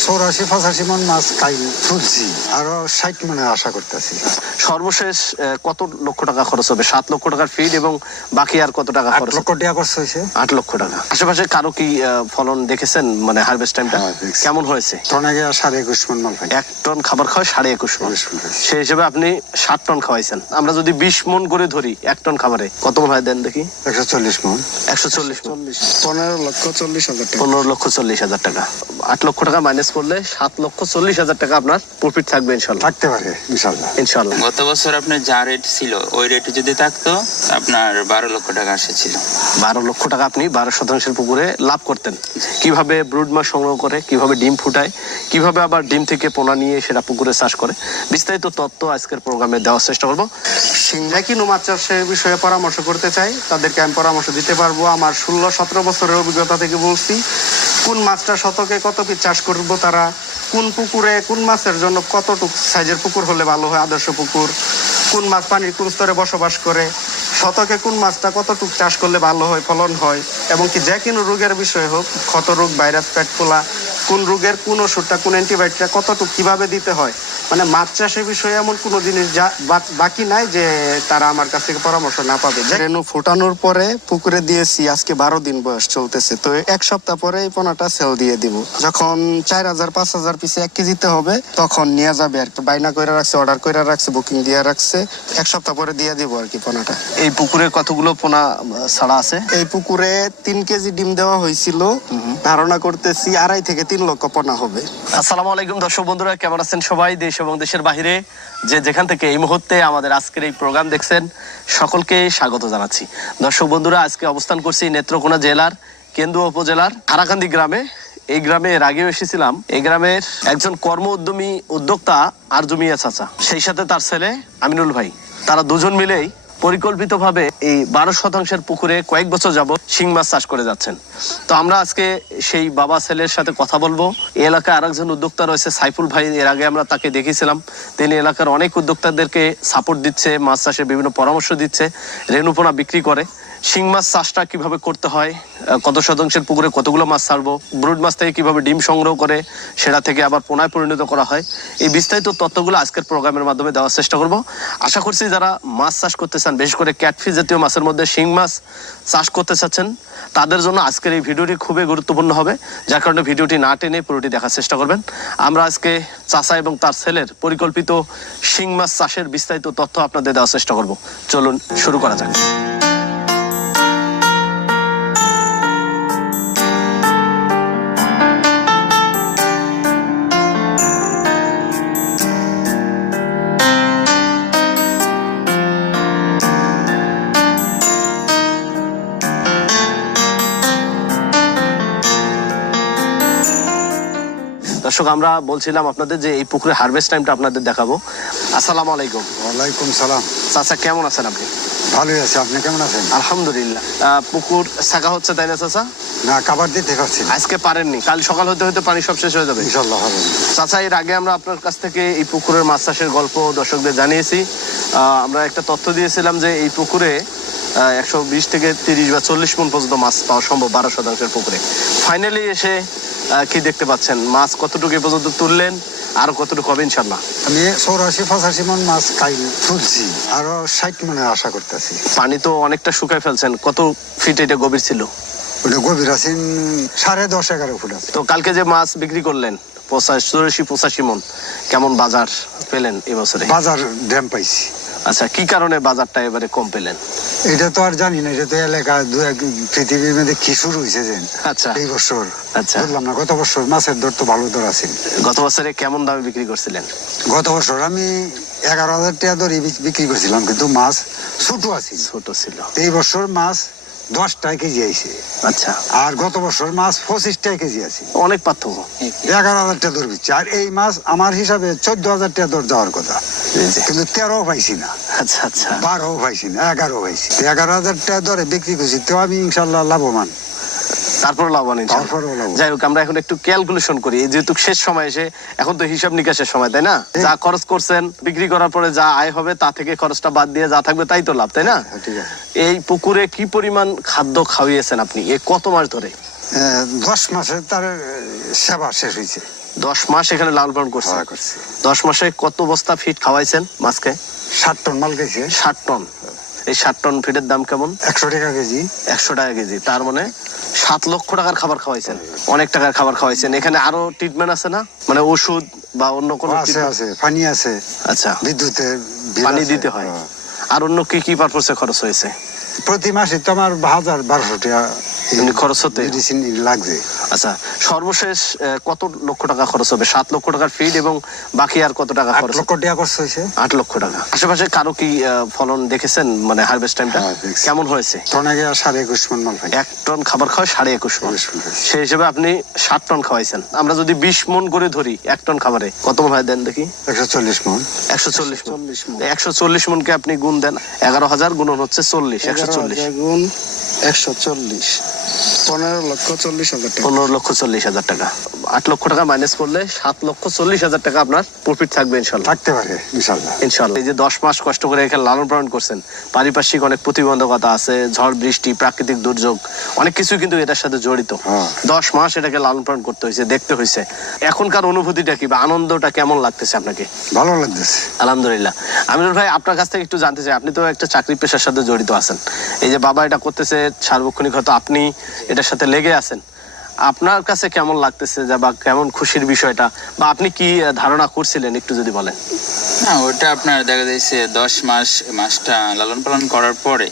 84-85 মন মাছ তুলছি, আরো 60 মনে আশা করতেছি। সর্বশেষ কত লক্ষ টাকা খরচ হবে? 7 লক্ষ টাকার ফিড এবং বাকি আর কত টাকা 8 খরচ? লক্ষ টাকা খরচ হয়েছে। 8 লক্ষ টাকা। আশেপাশে কারো কি ফলন দেখেছেন, মানে হারভেস্ট টাইমটা কেমন হয়েছে? টনে 21.5 মন মাল পাই। 1 টন খাবার খাওয়া 21.5 মন, সেই হিসেবে আপনি 7 টন খাওয়াইছেন। আমরা যদি 20 মন করে ধরি 1 টন খাবারে, কত মন হয় দেন দেখি? 140 মন। 140 মন, 15,40,000 টাকা। 15,40,000 টাকা। 8 লক্ষ টাকা মাইনাস করলে 7,40,000 টাকা আপনার প্রফিট থাকবে ইনশাল্লাহ। থাকতে পারে ইনশাল্লাহ। ইনশাল্লাহ। গত বছর আপনার যা রেট ছিল ওই রেটে যদি থাকতো আপনার 12 লক্ষ টাকা এসেছিল। 12 লক্ষ টাকা আপনি 12% পুকুরে লাভ করতেন। কিভাবে ব্রুড মাছ সংগ্রহ করে, কিভাবে ডিম ফুটায়, কিভাবে আবার ডিম থেকে পোনা নিয়ে সেটা পুকুরে চাষ করে, বিস্তারিত তথ্য আজকের প্রোগ্রামে দেওয়ার চেষ্টা করবো। কিনো মাছ চাষের বিষয়ে পরামর্শ করতে চাই, তাদেরকে আমি পরামর্শ দিতে পারবো। আমার 16-17 বছরের অভিজ্ঞতা থেকে বলছি, কোন মাছটা শতকে কত পিস চাষ করবো, তারা কোন পুকুরে কোন মাছের জন্য কতটুকু সাইজের পুকুর হলে ভালো হয়, আদর্শ পুকুর, কোন মাছ পানির কোন স্তরে বসবাস করে, শতকে কোন মাছটা কতটুকু চাষ করলে ভালো হয়, ফলন হয়, এবং কি যে কোনো রোগের বিষয় হোক, ক্ষত রোগ, ভাইরাস, পেট ফোলা, কোন রোগের কোন ওষুধটা, কোন অ্যান্টিবায়োটিকটা কতটুকু কিভাবে দিতে হয়, মানে মাছ চাষের বিষয়ে এমন কোনো জিনিস যা বাকি নাই যে তারা আমার কাছ থেকে পরামর্শ না পাবে। রেনু ফোটানোর পরে পুকুরে দিয়েছি, আজকে 12 দিন বয়স চলতেছে, তো 1 সপ্তাহ পরে এই পোনাটা সেল দিয়ে দিব। যখন 4,000-5,000 পিসে 1 কেজিতে হবে তখন নিয়ে যাবে আর কি। বাইনা করে রাখছে, অর্ডার করে রাখছে, বুকিং দিয়ে রাখছে, 1 সপ্তাহ পরে দিয়ে দিব আর কি পোনাটা। এই পুকুরে কতগুলো পোনা ছাড়া আছে? এই পুকুরে 3 কেজি ডিম দেওয়া হয়েছিল, ধারণা করতেছি 2.5 থেকে 3 লক্ষ পোনা হবে। আসসালামু আলাইকুম দর্শক বন্ধুরা, কেমন আছেন সবাই? দেশ এবং দেশের বাইরে যে যেখান থেকে এই মুহূর্তে আমাদের আজকের এই প্রোগ্রাম দেখছেন, সকলকে স্বাগত জানাচ্ছি। দর্শক বন্ধুরা, আজকে অবস্থান করছি নেত্রকোনা জেলার কেন্দুয়া উপজেলার হারাকান্দি গ্রামে। এই গ্রামে এর আগেও এসেছিলাম। এই গ্রামের একজন কর্ম উদ্যমী উদ্যোক্তা আরজু মিয়া চাচা, সেই সাথে তার ছেলে আমিনুল ভাই, তারা দুজন মিলেই পরিকল্পিতভাবে এই 12% পুকুরে কয়েক বছর যাবত শিং মাছ চাষ করে যাচ্ছেন। তো আমরা আজকে সেই বাবা ছেলের সাথে কথা বলবো। এই এলাকায় আরেকজন উদ্যোক্তা রয়েছে সাইফুল ভাই, এর আগে আমরা তাকে দেখেছিলাম। তিনি এলাকার অনেক উদ্যোক্তাদেরকে সাপোর্ট দিচ্ছে, মাছ চাষে বিভিন্ন পরামর্শ দিচ্ছে, রেণুপোনা বিক্রি করে। শিং মাছ চাষটা কিভাবে করতে হয়, কত শতাংশের পুকুরে কতগুলো মাছ ছাড়বো, ব্রুড মাছ থেকে কিভাবে ডিম সংগ্রহ করে সেটা থেকে আবার পোনায় পরিণত করা হয়, এই বিস্তারিত তথ্যগুলো আজকের প্রোগ্রামের মাধ্যমে দেওয়ার চেষ্টা করব। আশা করছি যারা মাছ চাষ করতে চান, বিশেষ করে ক্যাটফিশ জাতীয় মাছের মধ্যে শিং মাছ চাষ করতে চাচ্ছেন, তাদের জন্য আজকের এই ভিডিওটি খুবই গুরুত্বপূর্ণ হবে। যার কারণে ভিডিওটি না টেনে পুরোটি দেখার চেষ্টা করবেন। আমরা আজকে চাচা এবং তার ছেলের পরিকল্পিত শিং মাছ চাষের বিস্তারিত তথ্য আপনাদের দেওয়ার চেষ্টা করব। চলুন শুরু করা যাক। দর্শক, আমরা বলছিলাম আপনাদের যে এই পুকুরে হারভেস্ট টাইমটা আপনাদের দেখাবো। আসসালামু আলাইকুম। ওয়ালাইকুম সালাম। চাচা কেমন আছেন আপনি? ভালোই আছে, আপনি কেমন আছেন? আলহামদুলিল্লাহ। পুকুর ছাকা হচ্ছে তাই না চাচা? না, খাবার দিতে পারছি না। আজকে পারেননি, কাল সকাল হতে হতে পানি সব শেষ হয়ে যাবে ইনশাল্লাহ হবে। চাচা, এর আগে আমরা আপনার কাছ থেকে এই পুকুরের মাছ চাষের গল্প দর্শকদের জানিয়েছি। আমরা একটা তথ্য দিয়েছিলাম যে এই পুকুরে 120 থেকে 30 বা 40 মণ পর্যন্ত মাছ পাওয়া সম্ভব 12% পুকুরে। ফাইনালি এসে কি দেখতে পাচ্ছেন, মাছ কতটুকু এ পর্যন্ত তুললেন, আরো কতটুকু হবে ইনশাল্লাহ? আমি 84-85 মন মাছ তুলছি, আরো 60 মনে আশা করতেছি। পানি তো অনেকটা শুকায় ফেলছেন, কত ফিট এটা গভীর ছিল? ওটা গভীর আছে 10.5-11 ফুট আছে। তো কালকে যে মাছ বিক্রি করলেন 84-85 মণ, কেমন বাজার পেলেন এবছরে? বাজার ড্যাম পাইছি। আচ্ছা, কি কারণে বাজারটা এবারে কম পেলেন? এটা তো আর জানি না, এটা তো এলাকা পৃথিবীর মধ্যে কি শুরু হয়েছে যে আচ্ছা এই বছর। আচ্ছা, বললাম না, গত বছর মাছের দর তো ভালো দর আছে। গত বছরে কেমন দামে বিক্রি করছিলেন? গত বছর আমি 11,000 টাকা দরে বিক্রি করছিলাম, কিন্তু মাছ ছোট আছে, ছোট ছিল। এই বছর মাছ 10 টাকা কেজি আইছে। আচ্ছা, আর গত বছর মাছ 25 টাকা কেজি আছে, অনেক পার্থক্য। 11,000 টাকা দর দিচ্ছে। আর এই মাছ আমার হিসাবে 14,000 টাকা দর যাওয়ার কথা, কিন্তু 13 পাইছি না। আচ্ছা আচ্ছা, 12 পাইছি না, 11 পাইছি। 11,000 টাকা দরে বিক্রি করছি, তো আমি ইনশাল্লাহ লাভবান। তারপর লাভবান ইনশাআল্লাহ। তারপরেও লাভবান। যাই হোক, আমরা এখন একটু ক্যালকুলেশন করি, যেহেতু শেষ সময় এসে, এখন তো হিসাব নিকাশের সময়, তাই না? যা খরচ করছেন বিক্রি করার পরে যা আয় হবে তা থেকে খরচটা বাদ দিয়ে যা থাকবে তাই তো লাভ, তাই না? ঠিক আছে। এই পুকুরে কি পরিমাণ খাদ্য খাওয়িয়েছেন আপনি এই কত মাস ধরে? 10 মাসে তার সেবা শেষ হয়েছে। 10 মাস এখানে লালন পালন করছেন। খাওয়া করছি 10 মাসে কত বস্তা ফিড খাওয়াইছেন মাছকে? 60 টন মাল গেছে। 60 টন। এই 60 টন ফিডের দাম কেমন? 100 টাকা কেজি। 100 টাকা কেজি। তার মানে 7 লক্ষ টাকার খাবার খাওয়াইছেন। অনেক টাকার খাবার খাওয়াইছেন। এখানে আরো ট্রিটমেন্ট আছে না, মানে ওষুধ বা অন্য কোনো আছে treatment? আছে, পানি আছে, আচ্ছা, বিদ্যুতের বিল পানি আছে। দিতে হয়। হ্যাঁ। আর অন্য কি কি পারপোসে খরচ হয়েছে? প্রতি মাসে তো আমার 1000-1200 টাকা এমনি খরচ হতে? মেডিসিন লাগবে। আচ্ছা, সর্বশেষ কত লক্ষ টাকা খরচ হবে? 7 লক্ষ টাকার ফিড এবং বাকি আর কত টাকা 8 খরচ? লক্ষ টাকা খরচ হয়েছে। 8 লক্ষ টাকা। আশেপাশে কারো কি ফলন দেখেছেন, মানে হারভেস্ট টাইমটা হ্যাঁ, দেখছি। কেমন হয়েছে? টনে গিয়ে 21.5 মণ মাল পাই। 1 টন খাবার খাওয়া 21.5 মণ। 21 মণ হয়েছে। সেই হিসেবে আপনি 7 টন খাওয়াইছেন। আমরা যদি 20 মণ করে ধরি 1 টন খাবারে, কত মণ হয় দেন দেখি? 140 মণ। 140 মণ। 140 মণকে আপনি গুণ দেন, 11,000 গুণন হচ্ছে 40, 140। গুণ 140, 15,40,000 টাকা। 15,40,000 টাকা। 8 লক্ষ টাকা মাইনাস করলে 7,40,000 টাকা আপনার প্রফিট থাকবে ইনশাল্লাহ। থাকতে পারে ইনশাআল্লাহ। ইনশাল্লাহ। এই যে 10 মাস কষ্ট করে এখানে লালন পালন করছেন, পারিপার্শ্বিক অনেক প্রতিবন্ধকতা আছে, ঝড় বৃষ্টি, প্রাকৃতিক দুর্যোগ, অনেক কিছু কিন্তু এটার সাথে জড়িত। হ্যাঁ। 10 মাস এটাকে লালন পালন করতে হয়েছে, দেখতে হয়েছে। এখনকার অনুভূতিটা কি বা আনন্দটা কেমন লাগতেছে আপনাকে? ভালো লাগতেছে। আলহামদুলিল্লাহ। আমিনুল ভাই, আপনার কাছ থেকে একটু জানতে চাই, আপনি তো একটা চাকরি পেশার সাথে জড়িত আছেন। এই যে বাবা এটা করতেছে, সার্বক্ষণিক হয়তো আপনি এটার সাথে লেগে আছেন। আপনার কাছে কেমন লাগতেছে, যে বা কেমন খুশির বিষয়টা, বা আপনি কি ধারণা করছিলেন একটু যদি বলেন? না, ওটা আপনার দেখা যাচ্ছে 10 মাস মাছটা লালন পালন করার পরে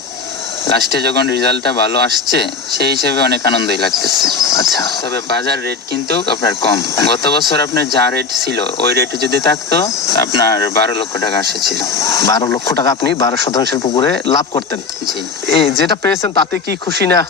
লাস্টে যখন রেজাল্টটা ভালো আসছে, সেই হিসেবে অনেক আনন্দই লাগতেছে। আচ্ছা, তবে বাজার রেট কিন্তু আপনার কম। গত বছর আপনার যা রেট ছিল ওই রেটে যদি থাকতো আপনার 12 লক্ষ টাকা আসেছিল। 12 লক্ষ টাকা আপনি 12% পুকুরে লাভ করতেন। জি, এই যেটা পেয়েছেন তাতে কি খুশি না?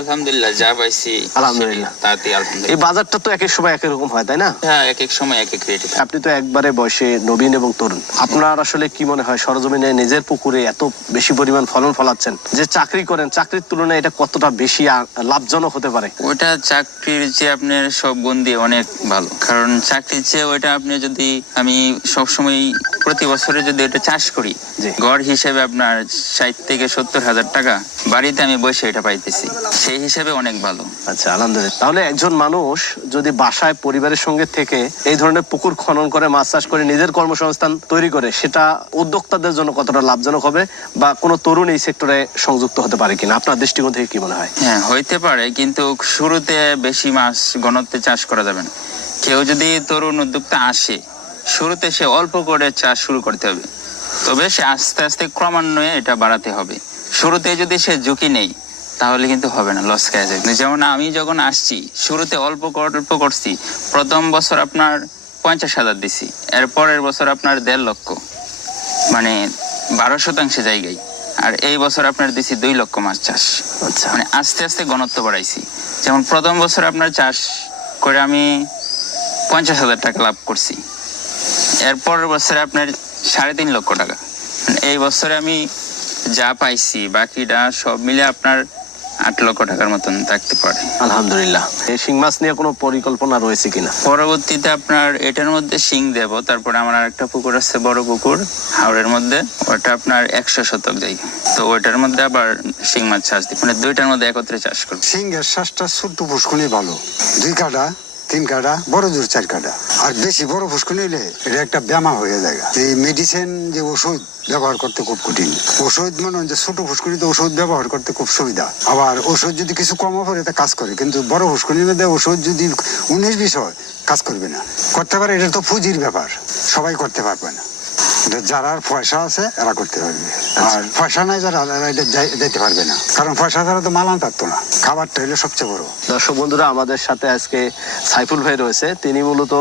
আলহামদুলিল্লাহ, যা পাইছি আলহামদুলিল্লাহ। তাতে এই আলহামদুলিল্লাহ। বাজারটা তো এক এক সময় এক এক রকম হয়, তাই না? হ্যাঁ, এক এক সময় এক এক রেটে থাকে। আপনি তো একবারে বয়সে নবীন এবং তরুণ, আপনার আসলে কি মনে হয় সরজমিনে নিজের পুকুরে এত বেশি পরিমাণ ফলন ফলাচ্ছেন, যে চাকরি করেন, চাকরির তুলনায় এটা কতটা বেশি লাভজনক হতে পারে? ওটা চাকরির চেয়ে আপনার সব গুণ দিয়ে অনেক ভালো। কারণ চাকরির চেয়ে ওইটা আপনি যদি, আমি সবসময় প্রতি বছরে যদি এটা চাষ করি, জি। গড় হিসেবে আপনার 60 থেকে 70,000 টাকা বাড়িতে আমি বসে এটা পাইতেছি, সেই হিসেবে অনেক ভালো। আচ্ছা, আলহামদুলিল্লাহ। তাহলে একজন মানুষ যদি বাসায় পরিবারের সঙ্গে থেকে এই ধরনের পুকুর খনন করে, মাছ চাষ করে, নিজের কর্মসংস্থান তৈরি করে, সেটা উদ্যোক্তাদের জন্য কতটা লাভজনক হবে, বা কোনো তরুণ এই সেক্টরে সংযুক্ত হতে পারে কিনা, আপনার দৃষ্টিকোণ থেকে কি মনে হয়? হ্যাঁ, হইতে পারে, কিন্তু শুরুতে বেশি মাছ ঘনত্বে চাষ করা যাবে না। কেউ যদি তরুণ উদ্যোক্তা আসে, শুরুতে সে অল্প করে চাষ শুরু করতে হবে, তবে সে আস্তে আস্তে ক্রমান্বয়ে এটা বাড়াতে হবে। শুরুতে যদি সে ঝুঁকি নেই তাহলে কিন্তু হবে না, লস খেয়ে যাবে। যেমন আমি যখন আসছি, শুরুতে অল্প করছি। প্রথম বছর আপনার 50,000 দিছি, এর পরের বছর আপনার 1.5 লক্ষ, মানে 12% জায়গায়। আর এই বছর আপনার দিছি 2 লক্ষ মাছ চাষ। আচ্ছা, মানে আস্তে আস্তে ঘনত্ব বাড়াইছি। যেমন প্রথম বছর আপনার চাষ করে আমি 50,000 টাকা লাভ করছি, এরপরের বছরে আপনার 3.5 লক্ষ টাকা। মানে এই বছরে আমি যা পাইছি বাকিটা সব মিলে আপনার 8 লক্ষ টাকার মতন থাকতে পারে। আলহামদুলিল্লাহ। এই শিং মাছ নিয়ে কোনো পরিকল্পনা রয়েছে কিনা? পরবর্তীতে আপনার এটার মধ্যে শিং দেব। তারপরে আমার আরেকটা পুকুর আছে, বড় পুকুর হাওড়ের মধ্যে, ওটা আপনার 100 শতক জায়গা। তো ওইটার মধ্যে আবার শিং মাছ চাষ দিই, মানে দুইটার মধ্যে একত্রে চাষ করবো। সিংহের শ্বাসটা ছোট্ট ফুসকুনি ভালো, 2 কাটা 3 কাটা, বড় জোর 4 কাটা। আর বেশি বড় ফুসকুনি হলে এটা একটা ব্যামা হয়ে যায়। এই মেডিসিন যে ওষুধ ব্যবহার করতে খুব কঠিন। ওষুধ মনে হয় যে ছোট ফুসকুনিতে ওষুধ ব্যবহার করতে খুব সুবিধা। আবার ওষুধ যদি কিছু কম পড়ে তা কাজ করে, কিন্তু বড় ফুসকুনির মধ্যে ওষুধ যদি 19-20 হয় কাজ করবে না। করতে পারে, এটা তো পুঁজির ব্যাপার, সবাই করতে পারবে না। এটা যারা পয়সা আছে এরা করতে পারবে, আর পয়সা নাই যারা এটা যেতে পারবে না, কারণ পয়সা ছাড়া তো মালান থাকতো না। খাবারটা হলো সবচেয়ে বড়। দর্শক বন্ধুরা, আমাদের সাথে আজকে সাইফুল ভাই রয়েছে। তিনি মূলত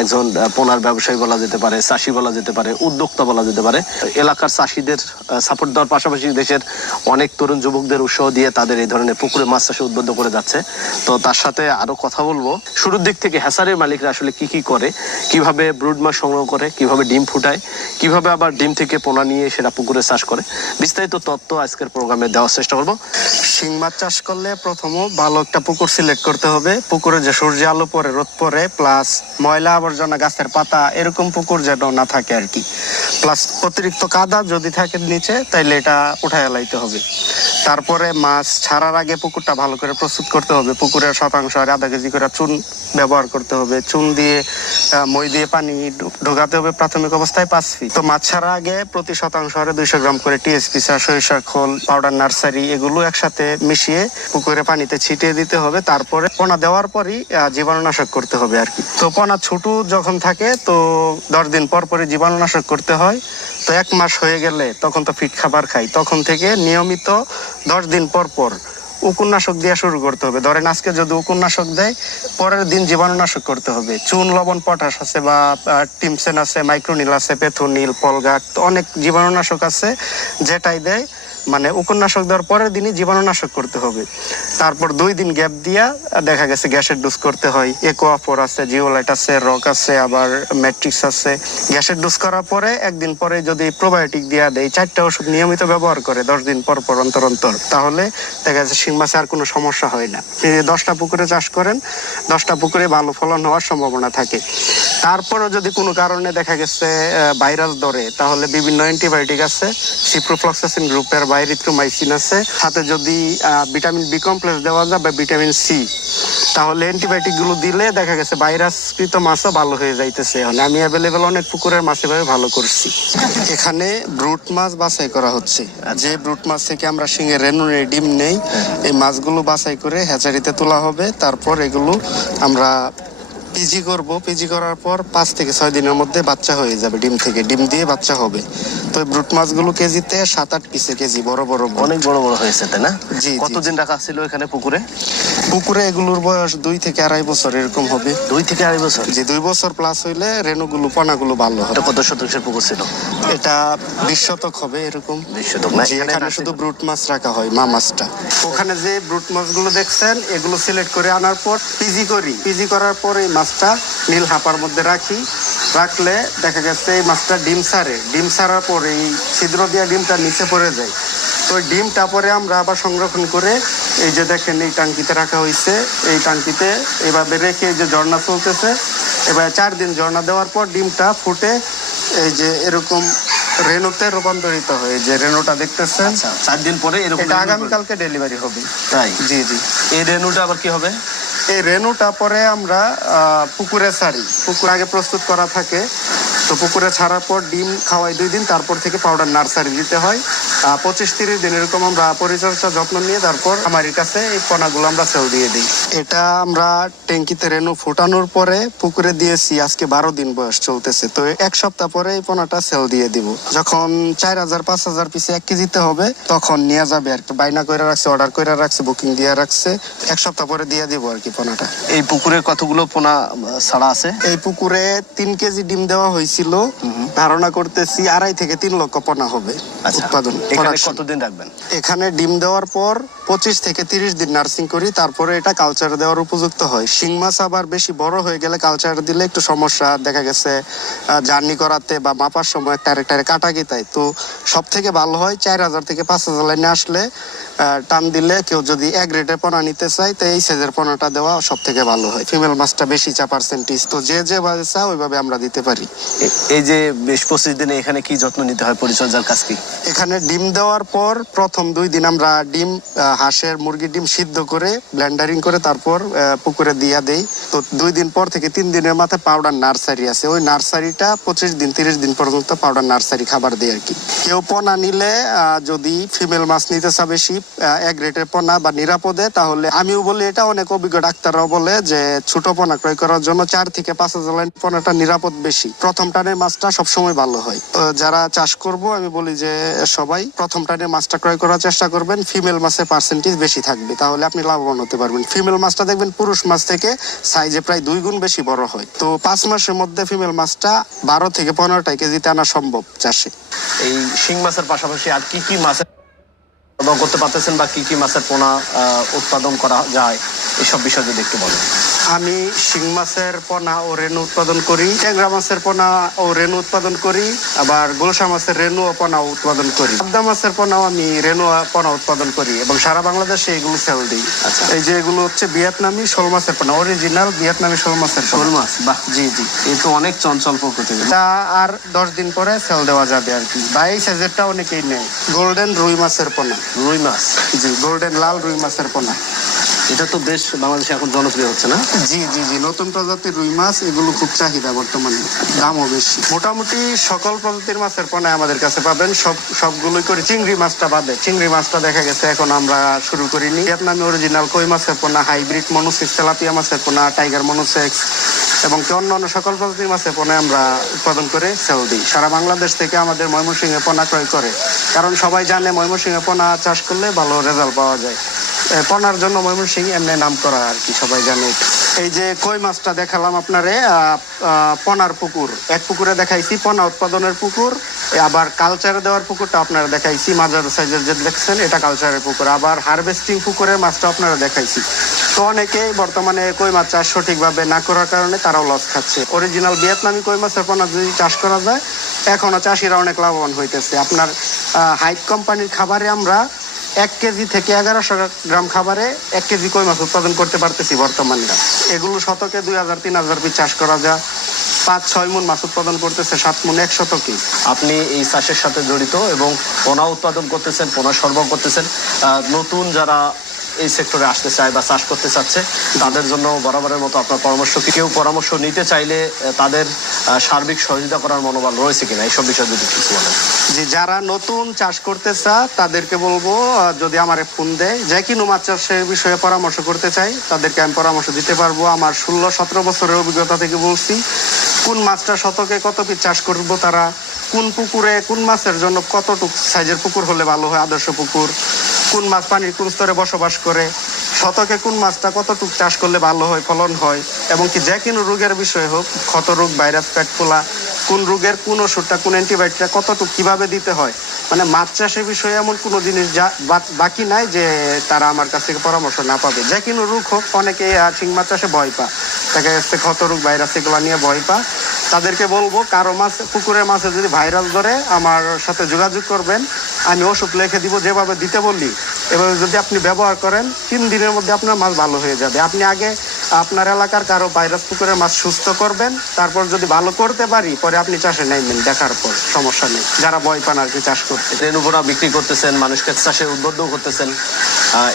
একজন পোনার ব্যবসায়ী বলা যেতে পারে, চাষি বলা যেতে পারে, উদ্যোক্তা বলা যেতে পারে। এলাকার চাষিদের সাপোর্ট দেওয়ার পাশাপাশি দেশের অনেক তরুণ যুবকদের উৎসাহ দিয়ে তাদের এই ধরনের পুকুরে মাছ চাষে উদ্বুদ্ধ করে যাচ্ছে। তো তার সাথে আরো কথা বলবো, শুরুর দিক থেকে হ্যাসারের মালিকরা আসলে কি কি করে, কিভাবে ব্রুড মাছ সংগ্রহ করে, কিভাবে ডিম ফুটায়, কিভাবে আবার ডিম থেকে পোনা নিয়ে সেটা পুকুরে চাষ করে, বিস্তারিত তথ্য আজকের প্রোগ্রামে দেওয়ার চেষ্টা করবো। শিং মাছ চাষ করলে প্রথমে ভালো একটা পুকুর সিলেক্ট করতে হবে। পুকুরে যে সূর্য আলো পরে, রোদ পরে, প্লাস ময়লা আবর্জনা, গাছের পাতা, এরকম পুকুর যেন না থাকে আর কি। প্লাস অতিরিক্ত কাদা যদি থাকে নিচে, তাইলে এটা উঠায় লাইতে হবে। তারপরে মাছ ছাড়ার আগে পুকুরটা ভালো করে প্রস্তুত করতে হবে। পুকুরের শতাংশ আর আধা কেজি করে চুন ব্যবহার করতে হবে। চুন দিয়ে মই দিয়ে পানি ঢোকাতে হবে প্রাথমিক অবস্থায় 5 ফিট। তো মাছ ছাড়ার আগে প্রতি শতাংশ হারে 200 গ্রাম করে টিএসপি সার, সরিষার খোল, পাউডার নার্সারি এগুলো একসাথে মিশিয়ে পুকুরে পানিতে ছিটিয়ে দিতে হবে। তারপরে পোনা দেওয়ার পরই জীবাণুনাশক করতে হবে আর কি। তো পোনা ছোট যখন থাকে তো 10 দিন পর পরে জীবাণুনাশক করতে হয়। তো 1 মাস হয়ে গেলে তখন তো ফিট খাবার খাই, তখন থেকে নিয়মিত 10 দিন পর পর উকুননাশক দেওয়া শুরু করতে হবে। ধরেন আজকে যদি উকুননাশক দেয়, পরের দিন জীবাণুনাশক করতে হবে। চুন, লবণ, পটাশ আছে বা টিমসেন আছে, মাইক্রোনিল আছে, পেথোনিল, পলগাট, অনেক জীবাণুনাশক আছে যেটাই দেয়। মানে উকুননাশক দেওয়ার পরের দিনই জীবাণুনাশক করতে হবে। তারপর 2 দিন গ্যাপ দিয়া দেখা গেছে গ্যাসের ডোজ করতে হয়। একোয়াফোর আছে, জিওলাইট আছে, রক আছে, আবার ম্যাট্রিক্স আছে। গ্যাসের ডোজ করার পরে 1 দিন পরে যদি প্রোবায়োটিক দেওয়া দেয়, 4টা ওষুধ নিয়মিত ব্যবহার করে 10 দিন পর পর অন্তর অন্তর, তাহলে দেখা যাচ্ছে শিং মাছে আর কোনো সমস্যা হয় না। 10টা পুকুরে চাষ করেন, 10টা পুকুরে ভালো ফলন হওয়ার সম্ভাবনা থাকে। তারপরও যদি কোনো কারণে দেখা গেছে ভাইরাস ধরে, তাহলে বিভিন্ন অ্যান্টিবায়োটিক আছে। সিপ্রোফ্লক্সাসিন গ্রুপের এরিথ্রোমাইসিন আছে। সাথে যদি ভিটামিন বি কমপ্লেক্স দেওয়া যায় বা ভিটামিন সি, তাহলে অ্যান্টিবায়োটিক গুলো দিলে দেখা গেছে ভাইরাসকৃত মাছও ভালো হয়ে যাইতেছে। আমি অ্যাভেলেবেল অনেক পুকুরের মাছ এভাবে ভালো করছি। এখানে ব্রুট মাছ বাছাই করা হচ্ছে। যে ব্রুট মাছ থেকে আমরা শিঙের রেণু ডিম নেই, এই মাছগুলো বাছাই করে হ্যাচারিতে তোলা হবে। তারপর এগুলো আমরা পিজি করব। পিজি করার পর 5 থেকে 6 দিনের মধ্যে বাচ্চা হয়ে যাবে। ডিম থেকে ডিম দিয়ে বাচ্চা হবে। তো ব্রুট মাছগুলো কেজিতে 7-8 পিসে কেজি, বড় বড় অনেক বড় বড় হয়েছে, তাই না? জি। কতদিন রাখা ছিল এখানে পুকুরে? পুকুরে এগুলোর বয়স 2 থেকে 2.5 বছর এরকম হবে। 2 থেকে 2.5 বছর? জি, 2 বছর প্লাস হইলে রেণুগুলো, পোনাগুলো ভালো হবে। এটা কত শতাংশের পুকুর ছিল? এটা 20 শতক হবে এরকম। 20 শতক না? জি, এখানে শুধু ব্রুট মাছ রাখা হয়, মা মাছটা। ওখানে যে ব্রুট মাছগুলো দেখছেন, এগুলো সিলেক্ট করে আনার পর পিজি করি। পিজি করার পর এই মাছটা নীল হাপার মধ্যে রাখলে দেখা গেছে এই মাছটা ডিম ছাড়ে। ডিম ছাড়ার পর এই ছিদ্র দিয়ে ডিমটা নিচে পড়ে যায়। তো ওই ডিমটা পরে আমরা আবার সংরক্ষণ করে এই যে দেখেন এই টাঙ্কিতে রাখা হয়েছে। এই টাঙ্কিতে এভাবে রেখে এই যে ঝর্ণা চলতেছে, এবার 4 দিন ঝর্ণা দেওয়ার পর ডিমটা ফুটে এই যে এরকম রেণুতে রূপান্তরিত হয়। যে রেণুটা দেখতেছেন, 4 দিন পরে এরকম এটা আগামীকালকে ডেলিভারি হবে। তাই? জি জি। এই রেণুটা আবার কি হবে? এই রেণুটা পরে আমরা পুকুরে ছাড়ি। পুকুর আগে প্রস্তুত করা থাকে। তো পুকুরে ছাড়ার পর ডিম খাওয়াই 2 দিন, তারপর থেকে পাউডার নার্সারি দিতে হয়। 25-30 দিন এরকম আমরা পরিচর্যা যত্ন নিয়ে তারপর আমাদের কাছে এই পোনাগুলো আমরা সেল দিয়ে দিই। এটা আমরা ট্যাঙ্কিতে রেণু ফোটানোর পরে পুকুরে দিয়েছি। আজকে 12 দিন বয়স চলতেছে। তো 1 সপ্তাহ পরে এই পোনাটা সেল দিয়ে দিব। যখন 4000-5000 পিসে 1 কেজিতে হবে তখন নিয়ে যাবে আর কি। বাইনা করে রাখছে, অর্ডার করে রাখছে, বুকিং দিয়ে রাখছে। 1 সপ্তাহ পরে দিয়ে দিব আর কি পোনাটা। এই পুকুরে কতগুলো পোনা ছাড়া আছে? এই পুকুরে 3 কেজি ডিম দেওয়া হয়েছিল। ধারণা করতেছি 2.5 থেকে 3 লক্ষ পোনা হবে উৎপাদন। এখানে কতদিন রাখবেন? এখানে ডিম দেওয়ার পর 25 থেকে 30 দিন নার্সিং করি, তারপরে এটা কালচার দেওয়ার উপযুক্ত হয়। শিং মাছ আবার বেশি বড় হয়ে গেলে কালচার দিলে একটু সমস্যা দেখা গেছে। জার্নি করাতে বা মাপার সময় টারে কাটা গেতায়। তো সব থেকে ভালো হয় 4000 থেকে 5000 লাইনে আসলে টান দিলে কেউ যদি 1 গ্রেডের পোনা নিতে চায় তো এই সাইজের পোনাটা দেওয়া সব থেকে ভালো হয়। ফিমেল মাছটা বেশি চা পার্সেন্টেজ, তো যেভাবে চা ওইভাবে আমরা দিতে পারি। এই যে 20-25 দিনে এখানে কি যত্ন নিতে হয়, পরিচর্যার কাজ কি? এখানে ডিম দেওয়ার পর প্রথম 2 দিন আমরা ডিম, হাঁসের, মুরগির ডিম সিদ্ধ করে ব্লেন্ডারিং করে তারপর পুকুরে দিয়া দেই। তো 2 দিন পর থেকে 3 দিনের মাথায় পাউডার নার্সারি আছে। ওই নার্সারিটা 25-30 দিন পর্যন্ত পাউডার নার্সারি খাবার দেয় আর কি। কেউ পোনা নিলে যদি ফিমেল মাছ নিতে চা বেশি 1 গ্রেডের পোনা বা নিরাপদে, তাহলে আমিও বলি, এটা অনেক অভিজ্ঞ ডাক্তাররাও বলে যে ছোট পোনা ক্রয় করার জন্য 4 থেকে 5000 লাইন পোনাটা নিরাপদ বেশি। প্রথম টানের মাছটা সবসময় ভালো হয়। তো যারা চাষ করব আমি বলি যে সবাই প্রথম টানের মাছটা ক্রয় করার চেষ্টা করবেন। ফিমেল মাছের পার্সেন্টেজ বেশি থাকবে, তাহলে আপনি লাভবান হতে পারবেন। ফিমেল মাছটা দেখবেন পুরুষ মাছ থেকে সাইজে প্রায় 2 গুণ বেশি বড় হয়। তো 5 মাসের মধ্যে ফিমেল মাছটা 12 থেকে 15টা কেজিতে আনা সম্ভব চাষে। এই শিং মাছের পাশাপাশি আর কি কি মাছের করতে পারতেছেন বা কি কি মাছের পোনা উৎপাদন করা যায়, এসব বিষয় যদি একটু বলেন। আমি শিং মাছের পোনা ও রেণু উৎপাদন করি, ট্যাংরা মাছের পোনা ও রেণু উৎপাদন করি, আবার গোলসা মাছের রেণু ও পোনা উৎপাদন করি। পাবদা মাছের পোনাও আমি রেণু ও পোনা উৎপাদন করি এবং সারা বাংলাদেশে এগুলো সেল দিই। আচ্ছা। এই যে এগুলো হচ্ছে ভিয়েতনামি শোল মাছের পোনা, অরিজিনাল ভিয়েতনামি শোল মাছের পোনা। শোল মাছ, বাহ, জি জি। এই তো অনেক চঞ্চল প্রকৃতির। তা আর 10 দিন পরে সেল দেওয়া যাবে আর কি। বা এই সাইজেরটা অনেকেই নেয়। গোল্ডেন রুই মাছের পোনা। রুই মাছ, জি, গোল্ডেন লাল রুই মাছের পোনা। এটা তো বেশ বাংলাদেশে এখন জনপ্রিয় হচ্ছে না? জি জি জি, নতুন প্রজাতির রুই মাছ, এগুলো খুব চাহিদা বর্তমানে, দামও বেশি। মোটামুটি সকল প্রজাতির মাছের পোনা আমাদের কাছে পাবেন, সবগুলোই করি, চিংড়ি মাছটা বাদে। চিংড়ি মাছটা দেখা গেছে এখন আমরা শুরু করিনি। ভিয়েতনামি অরিজিনাল কই মাছের পোনা, হাইব্রিড মনোসেক্স, তেলাপিয়া মাছের পোনা, টাইগার মনোসেক্স এবং অন্য সকল প্রজাতির মাছের পোনা আমরা উৎপাদন করে সেল দিই। সারা বাংলাদেশ থেকে আমাদের ময়মনসিংহে পোনা ক্রয় করে, কারণ সবাই জানে ময়মনসিংহে পোনা চাষ করলে ভালো রেজাল্ট পাওয়া যায়। পোনার জন্য ময়মনসিংহ এমনি নাম করা আর কি, সবাই জানে। এই যে কই মাছটা দেখালাম আপনারে, পোনার পুকুর, এক পুকুরে দেখাইছি পোনা উৎপাদনের পুকুর, আবার কালচারে দেওয়ার পুকুরটা আপনারা দেখাইছি, মাঝার সাইজের যে দেখছেন এটা কালচারের পুকুর, আবার হারভেস্টিং পুকুরের মাছটা আপনারা দেখাইছি। তো অনেকেই বর্তমানে কই মাছ চাষ সঠিকভাবে না করার কারণে তারাও লস খাচ্ছে। অরিজিনাল ভিয়েতনামি কই মাছের পোনা যদি চাষ করা যায়, এখনো চাষিরা অনেক লাভবান হইতেছে। আপনার হাইট কোম্পানির খাবারে আমরা 1 কেজি থেকে 1100 গ্রাম খাবারে 1 কেজি কই মাছ উৎপাদন করতে পারতেছি বর্তমানে। এগুলো শতকে 2000-3000 পিস চাষ করা যায়, 5-6 মণ মাছ উৎপাদন করতেছে, 7 মণ 1 শতকে। আপনি এই চাষের সাথে জড়িত এবং পোনা উৎপাদন করতেছেন, পোনা সরবরাহ করতেছেন। নতুন যারা এই সেক্টরে আসতে চায় বা চাষ করতে চাচ্ছে তাদের জন্য বরাবরের মতো আপনার পরামর্শ কি? কেউ পরামর্শ নিতে চাইলে তাদের সার্বিক সহযোগিতা করার মনোবল রয়েছে কিনা, এইসব বিষয়ে যদি কিছু বলেন। যে যারা নতুন চাষ করতে চায় তাদেরকে বলবো, যদি আমারে ফোন দেয়, যে কোনো মাছ চাষের বিষয়ে পরামর্শ করতে চাই, তাদেরকে আমি পরামর্শ দিতে পারবো। আমার 16-17 বছরের অভিজ্ঞতা থেকে বলছি, কোন মাছটা শতকে কত পিস চাষ করবো, তারা কোন পুকুরে কোন মাছের জন্য কতটুকু সাইজের পুকুর হলে ভালো হয়, আদর্শ পুকুর, কোন মাছ পানির কোন স্তরে বসবাস করে, শতকে কোন মাছটা কতটুকু চাষ করলে ভালো হয়, ফলন হয়, এবং কি যে কোনো রোগের বিষয় হোক, ক্ষত রোগ, ভাইরাস, পেট ফোলা, কোন রোগের কোন ওষুধটা, কোন অ্যান্টিবায়োটিকটা কতটুকু কিভাবে দিতে হয়, মানে মাছ চাষের বিষয়ে এমন কোনো জিনিস বাকি নাই যে তারা আমার কাছ থেকে পরামর্শ না পাবে। যে কোনো রোগ হোক, অনেকে শিং মাছ চাষে ভয় পা, দেখা যাচ্ছে ক্ষত রোগ, ভাইরাস, এগুলো নিয়ে ভয় পা। তাদেরকে বলবো, কারো মাছ পুকুরের মাছে যদি ভাইরাস ধরে আমার সাথে যোগাযোগ করবেন, আমি ওষুধ লিখে দিব, যেভাবে দিতে বললি এভাবে যদি আপনি ব্যবহার করেন, 3 দিনের মধ্যে আপনার মাছ ভালো হয়ে যাবে। আপনি আগে আপনার এলাকার কারো ভাইরাস পুকুরের মাছ সুস্থ করবেন, তারপর যদি ভালো করতে পারি পরে আপনি চাষে নাইবেন, দেখার পর সমস্যা নেই। যারা ভয় পান আর কি চাষ করতে। রেণু পোনা বিক্রি করতেছেন, মানুষকে চাষে উদ্বুদ্ধ করতেছেন,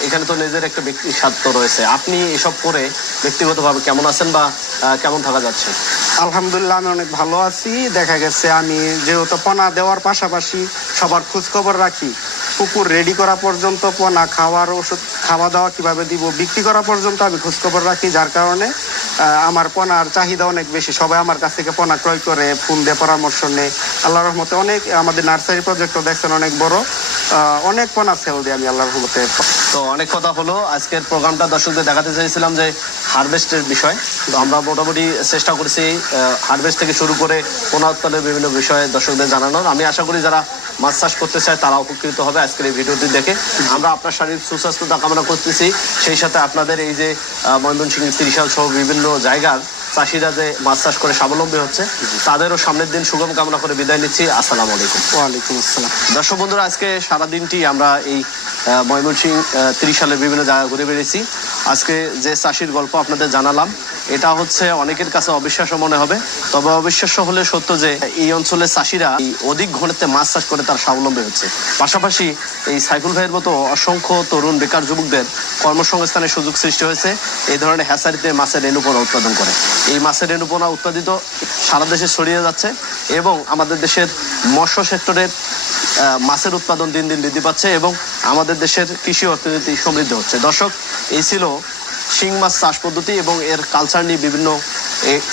এখানে তো নিজের একটা ব্যক্তি স্বার্থ রয়েছে। আপনি এসব করে ব্যক্তিগতভাবে কেমন আছেন বা কেমন থাকা যাচ্ছে? আলহামদুলিল্লাহ, আমি অনেক ভালো আছি। দেখা গেছে আমি যেহেতু পোনা দেওয়ার পাশাপাশি সবার খোঁজ খবর রাখি, পুকুর রেডি করা পর্যন্ত, পোনা খাওয়ার ওষুধ, খাওয়া দাওয়া কিভাবে দিব, বিক্রি করা পর্যন্ত আমি খোঁজ খবর রাখি, যার কারণে আমার পোনার চাহিদা অনেক বেশি। সবাই আমার কাছ থেকে পোনা ক্রয় করে, ফোন দিয়ে পরামর্শ নেয়। আল্লাহর রহমতে অনেক, আমাদের নার্সারি প্রজেক্টও দেখছেন অনেক বড়, অনেক পোনা সেল দিই আমি আল্লাহর রহমতে। তো অনেক কথা হলো, আজকের প্রোগ্রামটা দর্শকদের দেখাতে চাইছিলাম যে হারভেস্টের বিষয়। তো আমরা মোটামুটি চেষ্টা করছি হারভেস্ট থেকে শুরু করে পোনা উৎপাদনের বিভিন্ন বিষয়ে দর্শকদের জানানোর। আমি আশা করি যারা মাছ চাষ করতে চায় তারা উপকৃত হবে আজকের এই ভিডিওটি দেখে। আমরা আপনার শারীরিক সুস্বাস্থ্যতা কামনা করতেছি, সেই সাথে আপনাদের এই যে ময়মনসিংহ, ত্রিশাল সহ বিভিন্ন জায়গার চাষিরা যে মাছ চাষ করে স্বাবলম্বী হচ্ছে, তাদেরও সামনের দিন সুগম কামনা করে বিদায় নিচ্ছি। আসসালামু আলাইকুম। ওয়ালাইকুম আসসালাম। দর্শক বন্ধুরা, আজকে সারাদিনটি আমরা এই ময়মনসিংহ, ত্রিশালের বিভিন্ন জায়গা ঘুরে বেড়েছি। আজকে যে চাষির গল্প আপনাদের জানালাম, এটা হচ্ছে অনেকের কাছে অবিশ্বাস্য মনে হবে, তবে অবিশ্বাস্য হলে সত্য যে এই অঞ্চলের চাষিরা এই অধিক ঘনত্বে মাছ চাষ করে তার স্বাবলম্বী হচ্ছে। পাশাপাশি এই সাইফুল ভাইয়ের মতো অসংখ্য তরুণ বেকার যুবকদের কর্মসংস্থানের সুযোগ সৃষ্টি হয়েছে এই ধরনের হ্যাচারিতে মাছের রেণুপোনা উৎপাদন করে। এই মাছের রেণুপোনা উৎপাদিত সারা দেশে ছড়িয়ে যাচ্ছে এবং আমাদের দেশের মৎস্য সেক্টরের মাছের উৎপাদন দিন দিন বৃদ্ধি পাচ্ছে এবং আমাদের দেশের কৃষি অর্থনীতি সমৃদ্ধ হচ্ছে। দর্শক, এই ছিল শিং মাছ চাষ পদ্ধতি এবং এর কালচার নিয়ে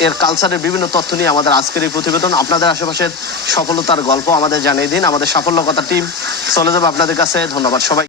এর কালচারের বিভিন্ন তথ্য নিয়ে আমাদের আজকের এই প্রতিবেদন। আপনাদের আশেপাশের সফলতার গল্প আমাদের জানিয়ে দিন। আমাদের সাফল্য কথা টিম চলে যাবে আপনাদের কাছে। ধন্যবাদ সবাই।